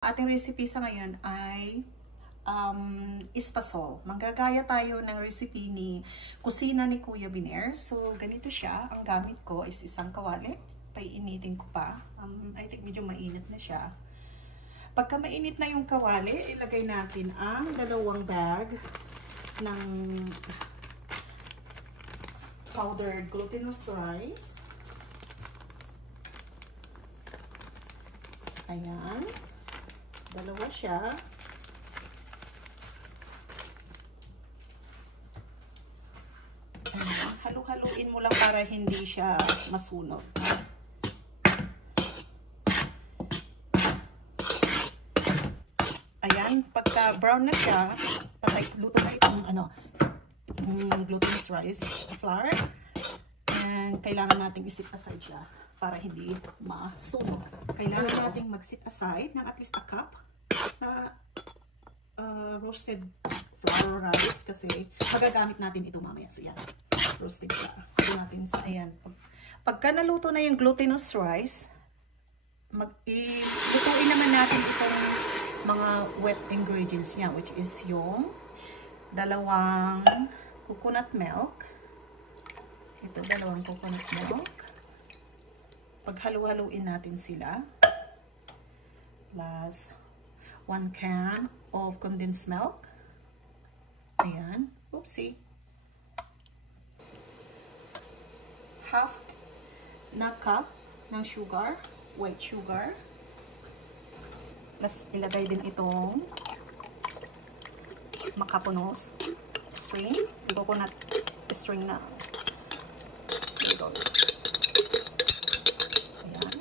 Ating recipe sa ngayon ay espasol. Manggagaya tayo ng recipe ni kusina ni Kuya Biner. So, ganito siya. Ang gamit ko is isang kawali. Paiinitin ko pa. I think medyo mainit na siya. Pagka mainit na yung kawali, ilagay natin ang 2 bag ng powdered glutinous rice. Ayan. 2 siya. Halu-haluin mo lang para hindi siya masunog. Ayan, pagka brown na siya, luto na itong glutinous rice flour. And kailangan nating i-set aside siya para hindi masunog. Kailangan nating mag-set aside ng at least a cup na roasted flour rice kasi magagamit natin ito mamaya. So yan, roasted siya. Ito natin sa ayan. Pagka naluto na yung glutinous rice, lutuin naman natin itong mga wet ingredients niya, which is yung 2 coconut milk. Ito, 2 coconut milk. Paghalu-haluin natin sila. Plus 1 can of condensed milk. Ayan. Oopsie. Half na cup ng sugar, white sugar. Plus ilagay din itong makapunos string, coconut string na. Ito. Ayan.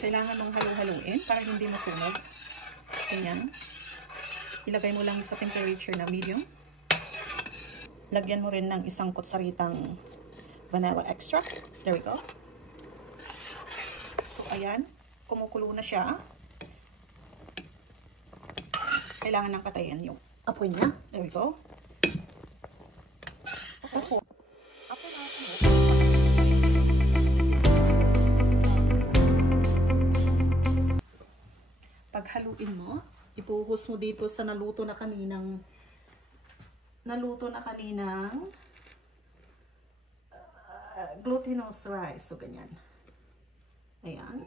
Kailangan mong halu-haluin para hindi masunog. Ayan. Ilagay mo lang sa temperature na medium. Lagyan mo rin ng 1 kutsaritang vanilla extract. There we go. So, ayan. Kumukulo na siya. Kailangan nang patayin yung apoy niya. There we go. Paghaluin mo, ipuhos mo dito sa naluto na kaninang glutinous rice. So, ganyan. Ayan.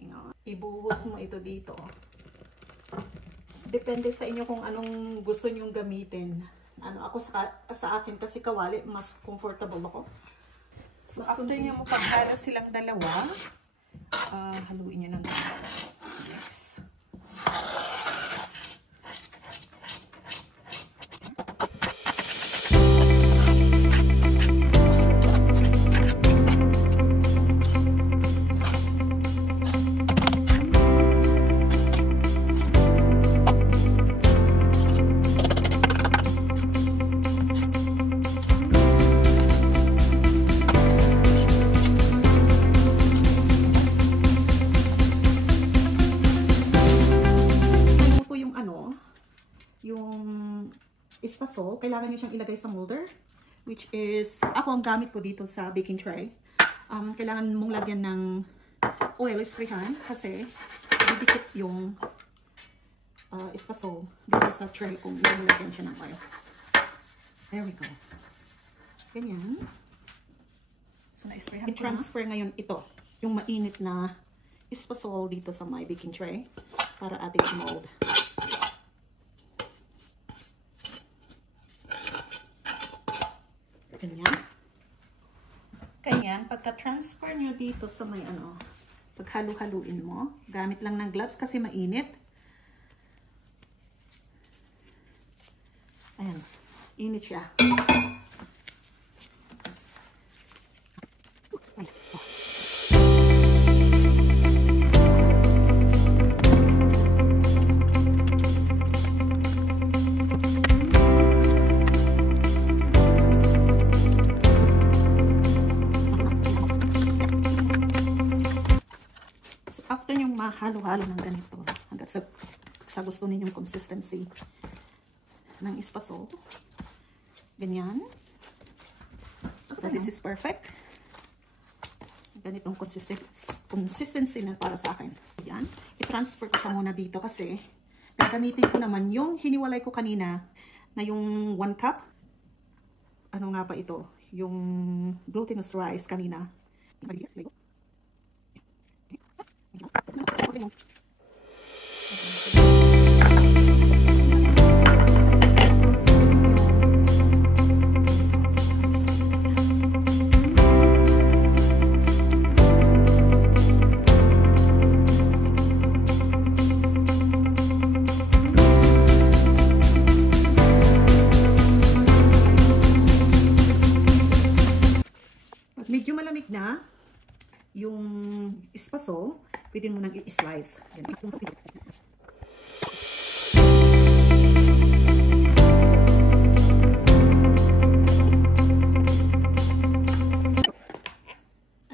Hang on. Ibuhos mo ito dito. Depende sa inyo kung anong gusto nyong gamitin. Ako sa akin kasi kawali, mas comfortable ako. So, after nyo paghala silang 2, haluin nyo ng next. Espasol, kailangan nyo siyang ilagay sa molder, which is, ako ang gamit ko dito sa baking tray. Kailangan mong lagyan ng oil sprayhan kasi didikit yung espasol dito sa tray kung nilagyan siya ng oil. There we go. Ganyan. So, na-sprayhan ko na. I-transfer ngayon ito, yung mainit na espasol dito sa my baking tray para ating mold. Ganyan, pagka-transfer nyo dito sa may paghalu-haluin mo, gamit lang ng gloves kasi mainit. Ayan, init siya. After yung mahalo-halo ng ganito, hanggang sa gusto ninyong consistency ng espasol, ganyan. So, this is perfect. ganitong consistency na para sa akin. Yan. I-transfer ko siya muna dito kasi gagamitin ko naman yung hiniwalay ko kanina na yung 1 cup. Ano nga ba ito? Yung glutinous rice kanina. Medyo malamig na yung espasol, pwede mo nang i-slice.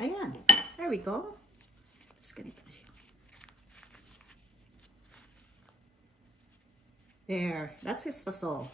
Ayan. There we go. Just ganito. There. That's espasol.